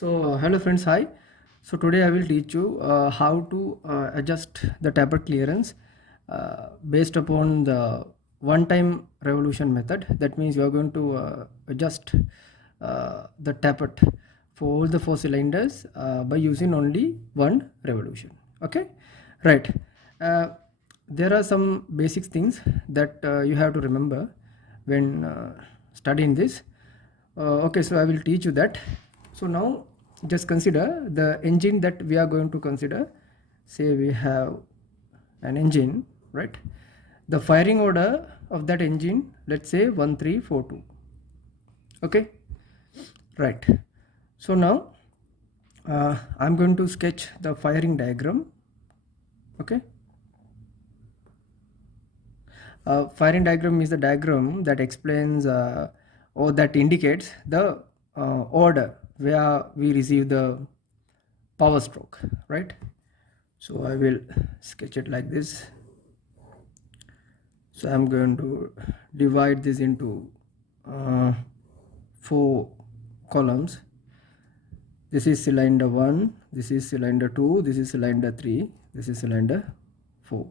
Hello friends, hi. So today I will teach you how to adjust the taper clearance based upon the one-time revolution method. That means you are going to adjust the tappet for all the four cylinders by using only one revolution. Okay, right. Uh, there are some basic things that you have to remember when studying this. Okay, so I will teach you that. So now just consider the engine that we are going to consider. Say we have an engine, right? The firing order of that engine, let's say 1342. Okay, right. So now I'm going to sketch the firing diagram. Okay. Firing diagram is the diagram that explains or that indicates the order where we receive the power stroke, right? So I will sketch it like this. So I'm going to divide this into 4 columns. This is cylinder 1, this is cylinder 2, this is cylinder 3, this is cylinder 4.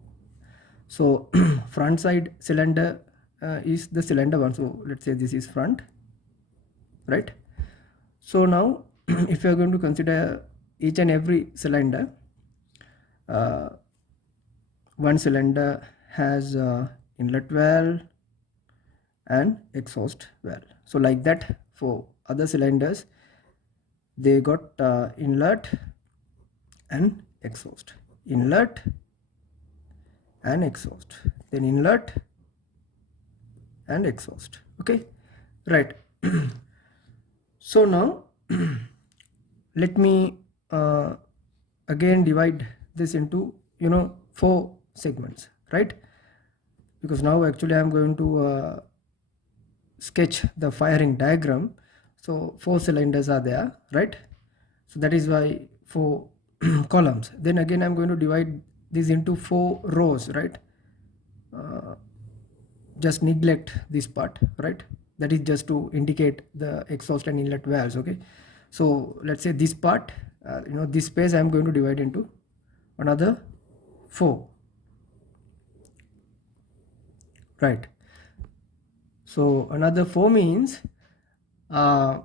So front side cylinder is the cylinder 1. So let's say this is front, right? So now if you are going to consider each and every cylinder, one cylinder has inlet valve and exhaust valve. So like that for other cylinders, they got inlet and exhaust, inlet and exhaust, then inlet and exhaust. Okay, right. So now let me again divide this into 4 segments, right? Because now actually I'm going to sketch the firing diagram. So 4 cylinders are there, right? So that is why 4 columns. Then again I'm going to divide this into 4 rows, right? Just neglect this part, right? That is just to indicate the exhaust and inlet valves. Okay, so let's say this part, this space I'm going to divide into another 4, right? So another 4 means for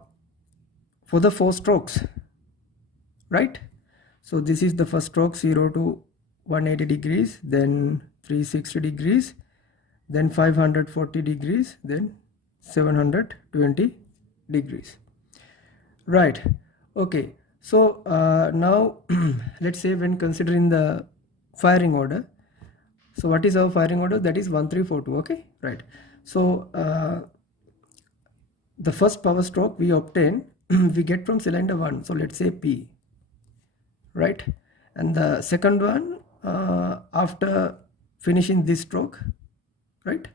the 4 strokes, right? So this is the first stroke, 0 to 180 degrees, then 360 degrees, then 540 degrees, then 720 degrees, right? Okay, so now let's say when considering the firing order, so what is our firing order? That is 1342. Okay, right. So the first power stroke we obtain we get from cylinder 1, so let's say P, right? And the second one after finishing this stroke, right,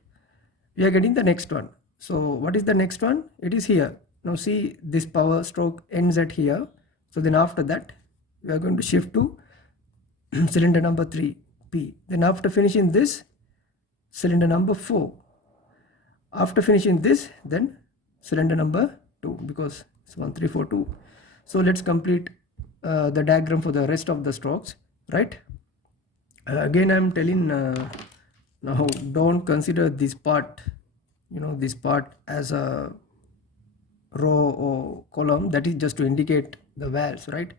we are getting the next one. So what is the next one? It is here. Now see, this power stroke ends at here. So then after that we are going to shift to cylinder number 3, P. Then after finishing this, cylinder number 4. After finishing this, then cylinder number 2, because it's 1342. So let's complete the diagram for the rest of the strokes, right? Again I'm telling now don't consider this part, this part as a row or column. That is just to indicate the valves, right?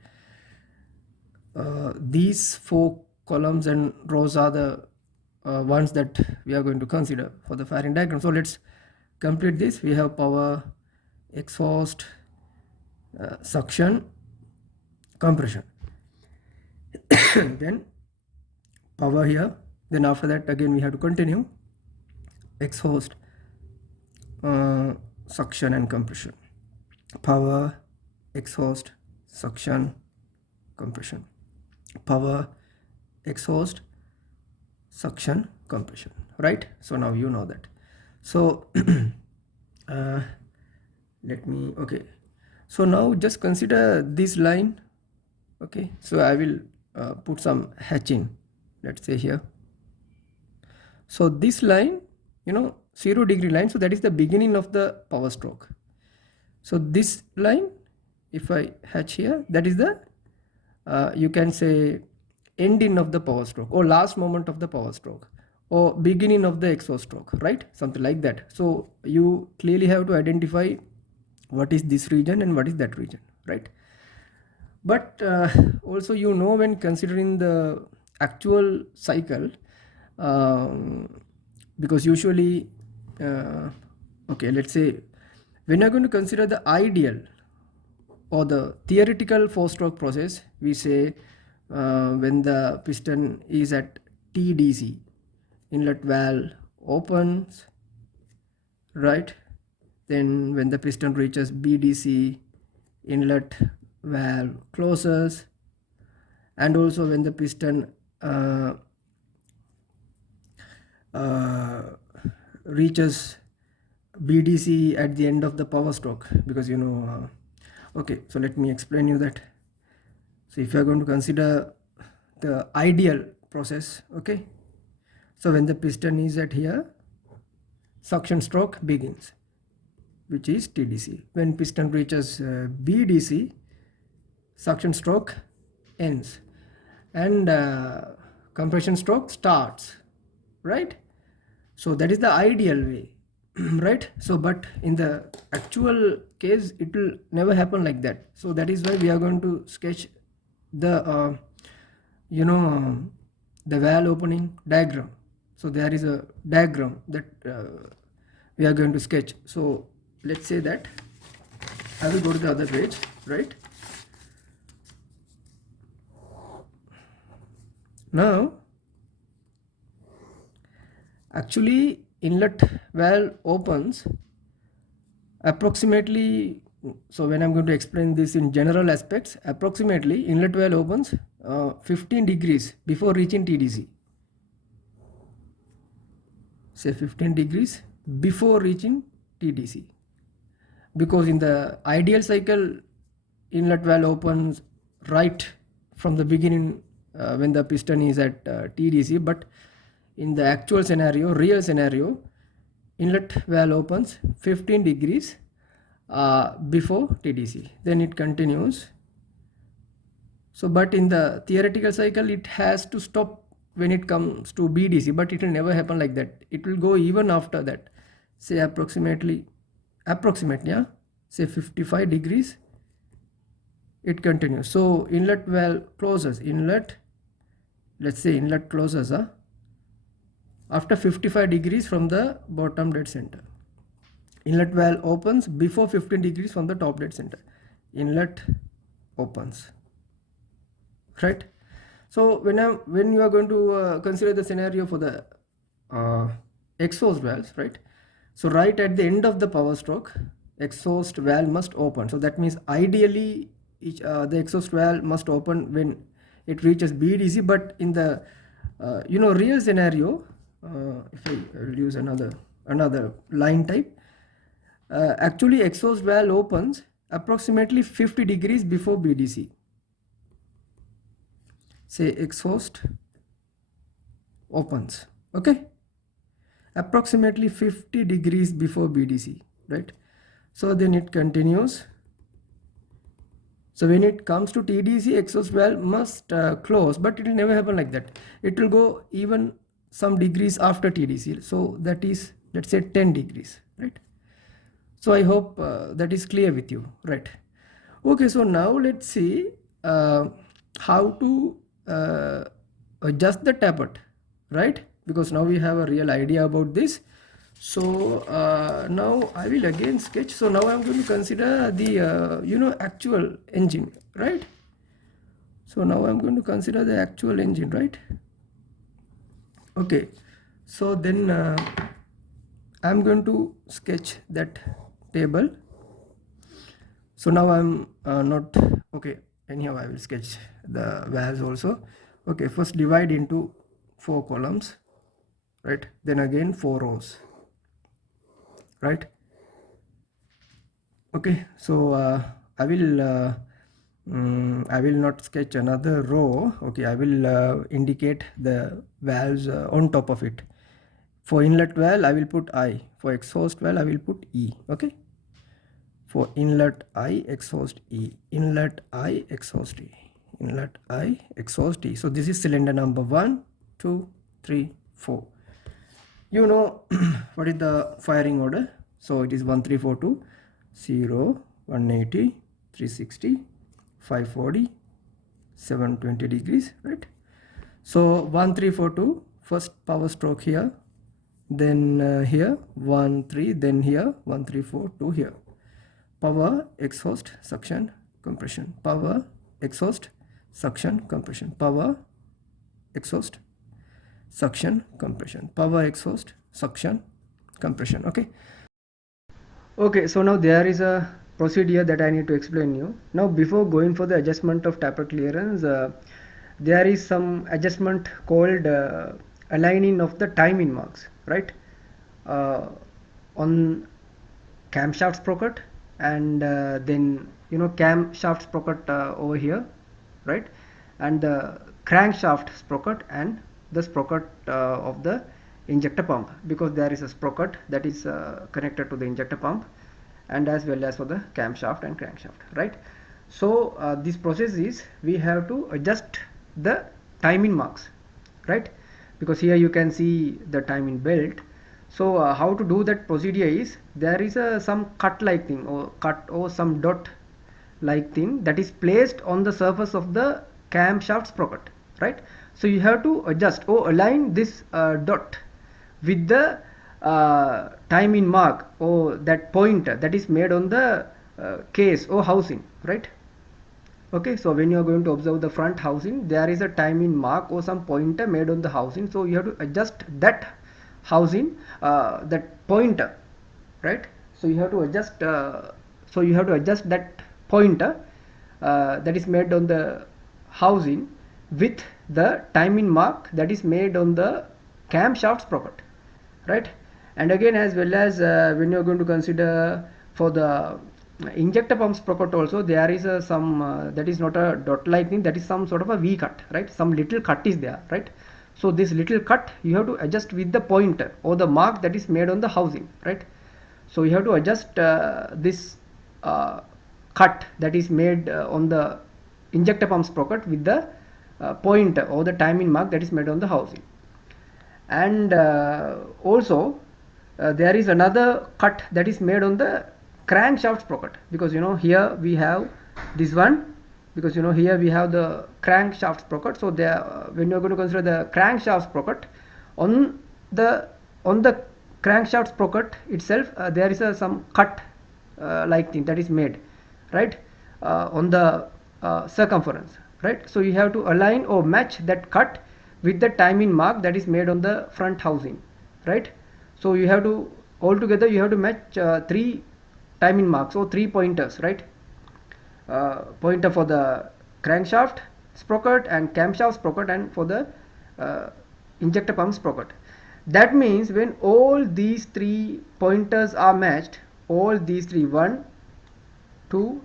These 4 columns and rows are the ones that we are going to consider for the firing diagram. So let's complete this. We have power, exhaust, suction, compression. Then power here, then after that again we have to continue exhaust, suction and compression, power, exhaust, suction, compression, power, exhaust, suction, compression, right? So now you know that. So let me, okay, so now just consider this line. Okay, so I will put some hatching, let's say here. So this line, 0 degree line, so that is the beginning of the power stroke. So this line if I hatch here, that is the you can say ending of the power stroke or last moment of the power stroke or beginning of the exhaust stroke, right? Something like that. So you clearly have to identify what is this region and what is that region, right? But also, you know, when considering the actual cycle, because usually okay, let's say when you're going to consider the ideal or the theoretical four stroke process, we say when the piston is at TDC, inlet valve opens, right? Then when the piston reaches BDC, inlet valve closes, and also when the piston reaches BDC at the end of the power stroke, because you know okay, so let me explain you that. So if you are going to consider the ideal process, okay, so when the piston is at here, suction stroke begins, which is TDC. When piston reaches BDC, suction stroke ends and compression stroke starts, right? So that is the ideal way, right? So but in the actual case, it will never happen like that. So that is why we are going to sketch the you know the valve opening diagram. So there is a diagram that we are going to sketch. So let's say that I will go to the other page, right? Now actually inlet valve opens approximately, so when I'm going to explain this in general aspects, approximately inlet valve opens 15 degrees before reaching TDC. Say 15 degrees before reaching TDC, because in the ideal cycle inlet valve opens right from the beginning when the piston is at TDC, but in the actual scenario, real scenario, inlet valve opens 15 degrees before TDC, then it continues. So but in the theoretical cycle, it has to stop when it comes to BDC, but it will never happen like that. It will go even after that, say approximately yeah, say 55 degrees, it continues. So inlet valve closes, inlet, let's say inlet closes after 55 degrees from the bottom dead center. Inlet valve opens before 15 degrees from the top dead center. Inlet opens, right? So when you are going to consider the scenario for the exhaust valves, right? So right at the end of the power stroke, exhaust valve must open. So that means ideally the exhaust valve must open when it reaches BDC, but in the you know real scenario, if I will use another line type, actually exhaust valve opens approximately 50 degrees before BDC. Say exhaust opens, okay, approximately 50 degrees before BDC, right? So then it continues. So when it comes to TDC, exhaust valve must close, but it will never happen like that. It will go even some degrees after TDC. So that is, let's say 10 degrees, right? So I hope that is clear with you, right? Okay, so now let's see how to adjust the tappet, right? Because now we have a real idea about this. So now I will again sketch. So now I'm going to consider the you know actual engine, right? So now I'm going to consider the actual engine, right? Okay, so then I'm going to sketch that table. So now I'm not okay, anyhow I will sketch the valves also. Okay, first divide into 4 columns, right? Then again 4 rows, right? Okay, so I will not sketch another row. Okay, I will indicate the valves on top of it. For inlet valve I will put I, for exhaust valve I will put E, okay? for inlet I, exhaust E, inlet I, exhaust E, inlet I, exhaust E. So this is cylinder number 1, 2, 3, 4. You know what is the firing order? So it is 1342, 0, 180, 360, 540, 720 degrees, right? So 1342, first power stroke here, then here 1 3, then here 1 3 4 2 here. Power, exhaust, suction, compression. Power, exhaust, suction, compression. Power, exhaust, suction, compression. Power, exhaust, suction, compression. Okay, so now there is a procedure that I need to explain you. Now before going for the adjustment of taper clearance, there is some adjustment called aligning of the timing marks, right? On camshaft sprocket, and then camshaft sprocket over here, right? And the crankshaft sprocket and the sprocket of the injector pump, because there is a sprocket that is connected to the injector pump, and as well as for the camshaft and crankshaft, right? So this process is, we have to adjust the timing marks, right? Because here you can see the timing belt. So how to do that procedure is, there is some cut like thing, or some dot like thing that is placed on the surface of the camshaft sprocket, right? So you have to adjust or align this dot with the timing mark, or that pointer that is made on the case or housing, right? Okay, so when you are going to observe the front housing, there is a timing mark or some pointer made on the housing, so you have to adjust that housing, that pointer, right? So you have to adjust that pointer that is made on the housing with the timing mark that is made on the camshaft sprocket, right? And again, as well as when you are going to consider for the injector pump sprocket also, there is some that is not a dot like thing, that is some sort of a V cut, right? Some little cut is there, right? So this little cut you have to adjust with the pointer or the mark that is made on the housing, right? So you have to adjust this cut that is made on the injector pump sprocket with the pointer or the timing mark that is made on the housing. And also there is another cut that is made on the crankshaft sprocket, because here we have this one, because here we have the crankshaft sprocket. So there, when you are going to consider the crankshaft sprocket, on the crankshaft sprocket itself, there is some cut like thing that is made, right, on the circumference, right? So you have to align or match that cut with the timing mark that is made on the front housing, right? So you have to, altogether you have to match 3 timing marks or 3 pointers, right? Pointer for the crankshaft sprocket and camshaft sprocket, and for the injector pump sprocket. That means when all these 3 pointers are matched, all these 3, 1 2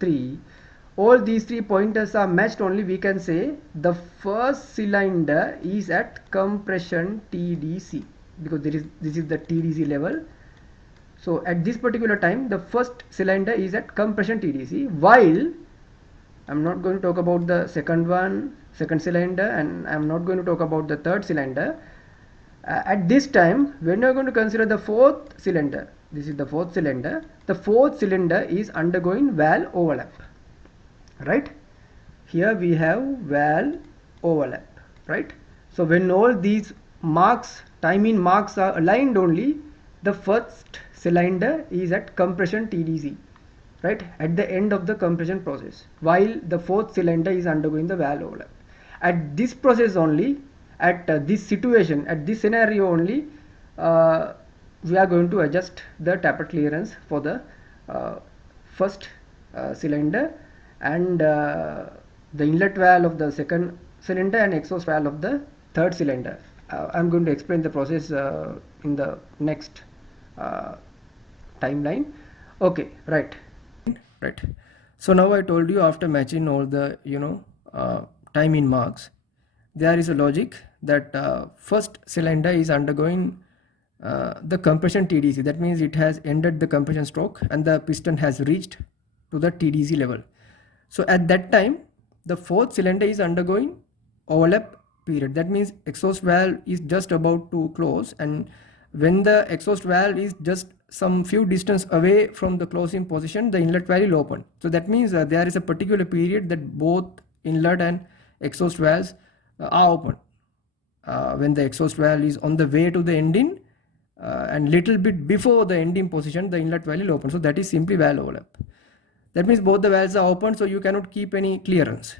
3, all these 3 pointers are matched, only we can say the first cylinder is at compression TDC, because this is the TDC level. So at this particular time the first cylinder is at compression TDC, while I'm not going to talk about the second cylinder, and I'm not going to talk about the third cylinder. At this time, when you're going to consider the fourth cylinder, this is the fourth cylinder, the fourth cylinder is undergoing valve overlap, right? Here we have valve overlap, right? So when all these marks, timing marks, are aligned, only the first cylinder is at compression TDC, right, at the end of the compression process, while the fourth cylinder is undergoing the valve overlap. At this process only, at this situation, at this scenario only, we are going to adjust the taper clearance for the first cylinder, and the inlet valve of the second cylinder, and exhaust valve of the third cylinder. I'm going to explain the process in the next timeline. Okay, right. So now I told you, after matching all the timing marks, there is a logic that first cylinder is undergoing the compression TDC. That means it has ended the compression stroke and the piston has reached to the TDC level. So at that time, the fourth cylinder is undergoing overlap period. That means exhaust valve is just about to close, and when the exhaust valve is just some few distance away from the closing position, the inlet valve will open. So that means there is a particular period that both inlet and exhaust valves are open. When the exhaust valve is on the way to the ending and little bit before the ending position, the inlet valve will open. So that is simply valve overlap. That means both the valves are open, so you cannot keep any clearance,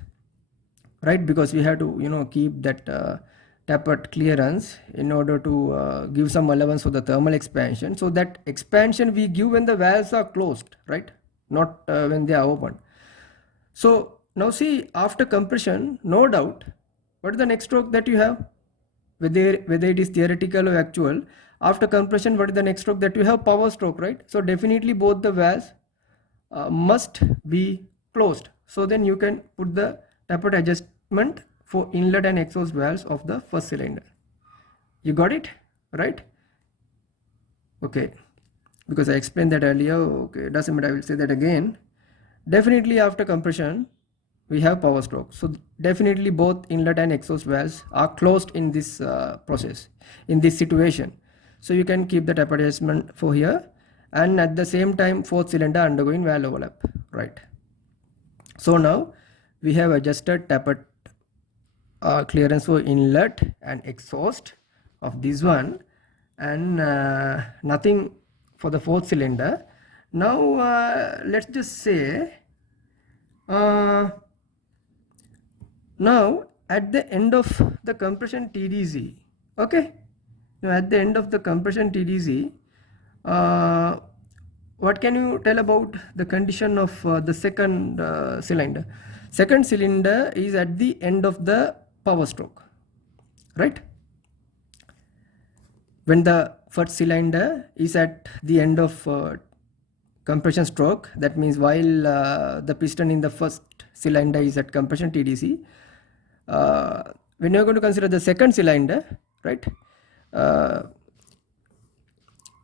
right? Because we have to keep that tapered clearance in order to give some allowance for the thermal expansion. So that expansion we give when the valves are closed, right? Not when they are open. So now see, after compression, no doubt, what is the next stroke that you have? Whether it is theoretical or actual, after compression, what is the next stroke that you have? Power stroke, right? So definitely both the valves must be closed. So then you can put the tapered adjustment for inlet and exhaust valves of the first cylinder. You got it, right? Okay, because I explained that earlier. Okay, doesn't matter, I will say that again. Definitely after compression, we have power stroke. So definitely both inlet and exhaust valves are closed in this process, in this situation. So you can keep the tapered adjustment for here, and at the same time fourth cylinder undergoing valve overlap, right? So now we have adjusted tapered clearance for inlet and exhaust of this one, and nothing for the fourth cylinder. Now let's just say now at the end of the compression TDC, okay, now at the end of the compression TDC, what can you tell about the condition of the second cylinder? Second cylinder is at the end of the power stroke, right? When the first cylinder is at the end of compression stroke, that means while the piston in the first cylinder is at compression TDC, when you are going to consider the second cylinder, right,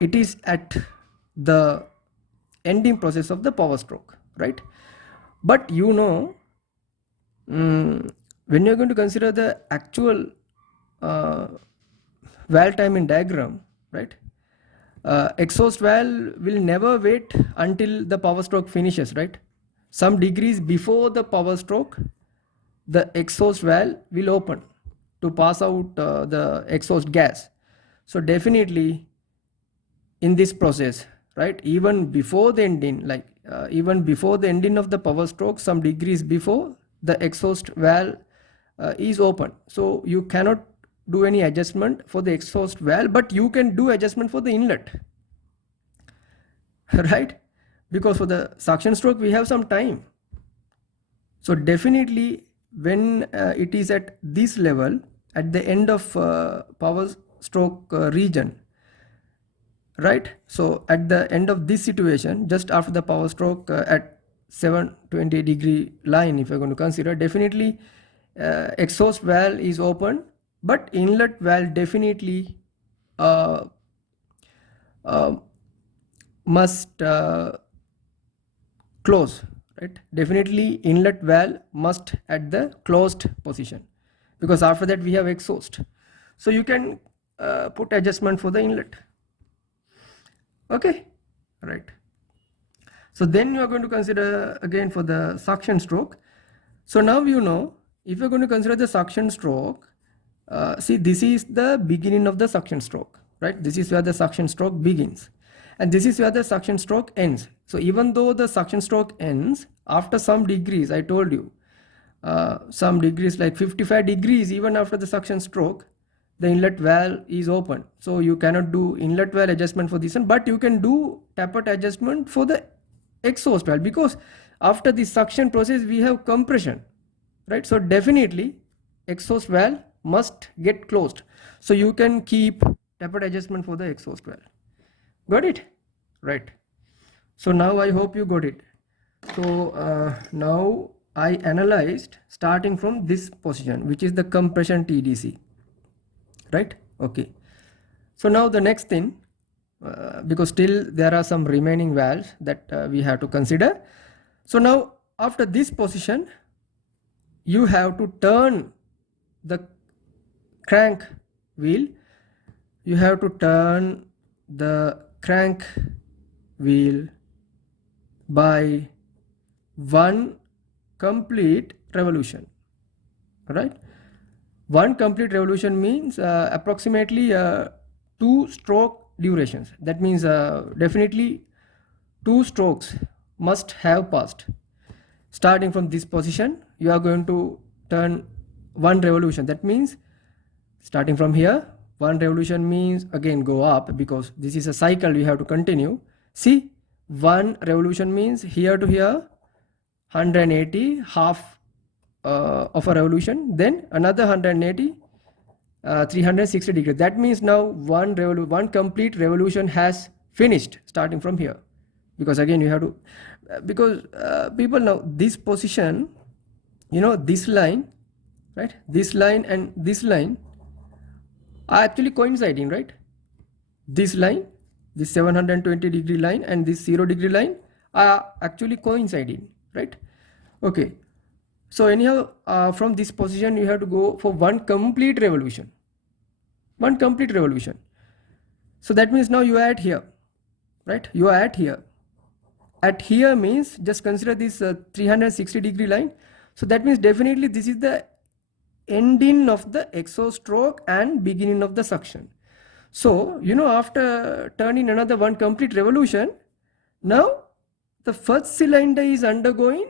it is at the ending process of the power stroke, right? But when you're going to consider the actual valve timing diagram, right, exhaust valve will never wait until the power stroke finishes, right? Some degrees before the power stroke, the exhaust valve will open to pass out the exhaust gas. So definitely in this process, right, even before the ending, like even before the ending of the power stroke, some degrees before, the exhaust valve is open. So you cannot do any adjustment for the exhaust valve, but you can do adjustment for the inlet, right? Because for the suction stroke we have some time. So definitely when it is at this level, at the end of power stroke region, right? So at the end of this situation, just after the power stroke at 720 degree line, if you're going to consider, definitely exhaust valve is open, but inlet valve definitely must close, right? Definitely inlet valve must at the closed position, because after that we have exhaust. So you can put adjustment for the inlet. Okay, right. So then you are going to consider again for the suction stroke. So now if you're going to consider the suction stroke, see, this is the beginning of the suction stroke, right? This is where the suction stroke begins, and this is where the suction stroke ends. So even though the suction stroke ends after some degrees, I told you some degrees like 55 degrees, even after the suction stroke, the inlet valve is open. So you cannot do inlet valve adjustment for this one, but you can do tapered adjustment for the exhaust valve, because after the suction process we have compression, right? So definitely exhaust valve must get closed. So you can keep tapered adjustment for the exhaust valve. Got it? Right. So now I hope you got it. So now I analyzed starting from this position, which is the compression TDC, right? Okay. So now the next thing, because still there are some remaining valves that we have to consider. So now after this position, you have to turn the crank wheel. You have to turn the crank wheel by one complete revolution, right? One complete revolution means approximately 2-stroke durations. That means definitely 2 strokes must have passed. Starting from this position, you are going to turn 1 revolution. That means starting from here, 1 revolution means again go up, because this is a cycle, you have to continue. See, 1 revolution means here to here 180, half of a revolution, then another 180, 360 degrees. That means now one complete revolution has finished starting from here, because again you have to, because people know this position, you know, this line, right? This line and this line are actually coinciding, right? This line, this 720 degree line and this 0 degree line are actually coinciding, right? Okay, so anyhow, from this position you have to go for 1 complete revolution. 1 complete revolution. So that means now you are at here, right? You are at here. At here means just consider this 360 degree line. So that means definitely this is the ending of the exhaust stroke and beginning of the suction. So, you know, after turning another 1 complete revolution, now the first cylinder is undergoing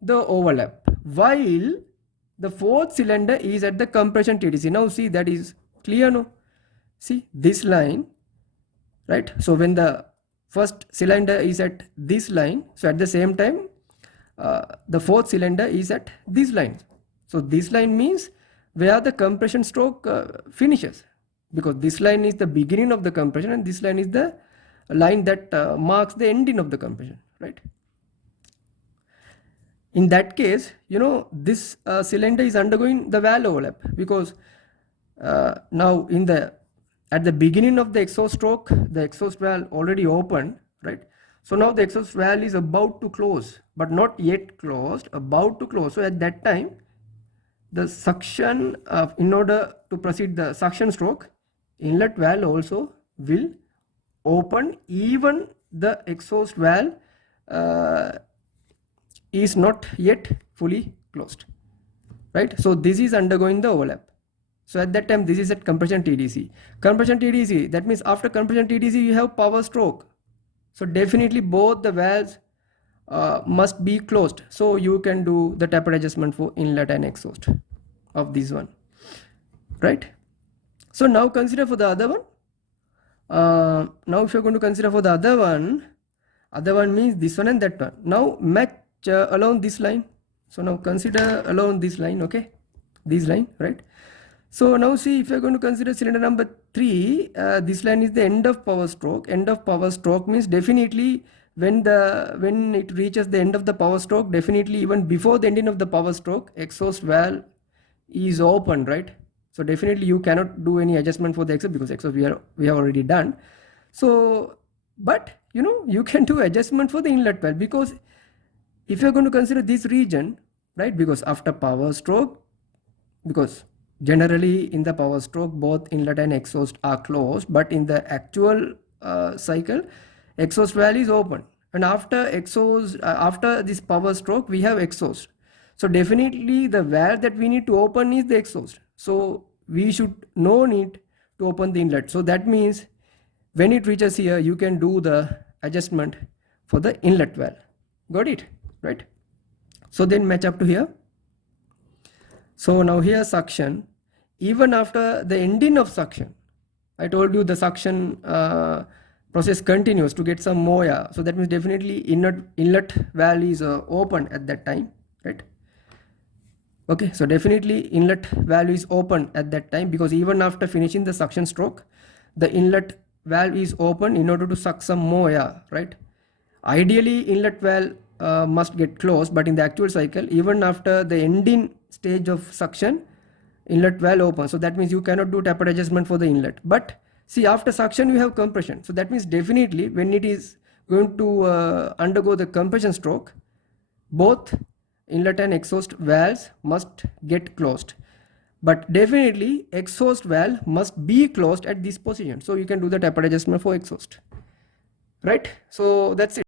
the overlap, while the 4th cylinder is at the compression TDC. Now see, that is clear, no? See this line, right? So when the first cylinder is at this line, so at the same time the 4th cylinder is at this line. So this line means where the compression stroke finishes, because this line is the beginning of the compression and this line is the line that marks the ending of the compression, right? In that case, you know, this cylinder is undergoing the valve overlap, because now at the beginning of the exhaust stroke, the exhaust valve already opened, right? So now the exhaust valve is about to close, but not yet closed, about to close. So at that time, the suction, in order to proceed the suction stroke, inlet valve also will open, even the exhaust valve is not yet fully closed, right? So this is undergoing the overlap. So at that time, this is at compression TDC. Compression TDC, that means after compression TDC, you have power stroke. So definitely both the valves must be closed. So you can do the tapered adjustment for inlet and exhaust of this one, right? So now consider for the other one. Now if you're going to consider for the other one means this one and that one. Now match along this line. So now consider along this line, okay? This line, right? So now see, if you're going to consider cylinder number 3, this line is the end of power stroke. End of power stroke means definitely when it reaches the end of the power stroke, definitely even before the ending of the power stroke, exhaust valve is open, right? So definitely you cannot do any adjustment for the exhaust, because exhaust we have already done. So, but you know, you can do adjustment for the inlet valve, because if you're going to consider this region, right? Because after power stroke, because generally in the power stroke both inlet and exhaust are closed, but in the actual cycle, exhaust valve is open, and after after this power stroke we have exhaust. So definitely the valve that we need to open is the exhaust. So we should no need to open the inlet. So that means when it reaches here, you can do the adjustment for the inlet valve. Got it, right? So then match up to here. So now here suction, even after the ending of suction, I told you the suction process continues to get some more air. So that means definitely inlet valve is open at that time, right? Okay, so definitely inlet valve is open at that time, because even after finishing the suction stroke, the inlet valve is open in order to suck some more air, right? Ideally inlet valve must get closed, but in the actual cycle, even after the ending stage of suction, inlet valve open. So that means you cannot do tapered adjustment for the inlet. But See, after suction you have compression, so that means definitely when it is going to undergo the compression stroke, both inlet and exhaust valves must get closed, but definitely exhaust valve must be closed at this position, so you can do the tapered adjustment for exhaust, right? So that's it.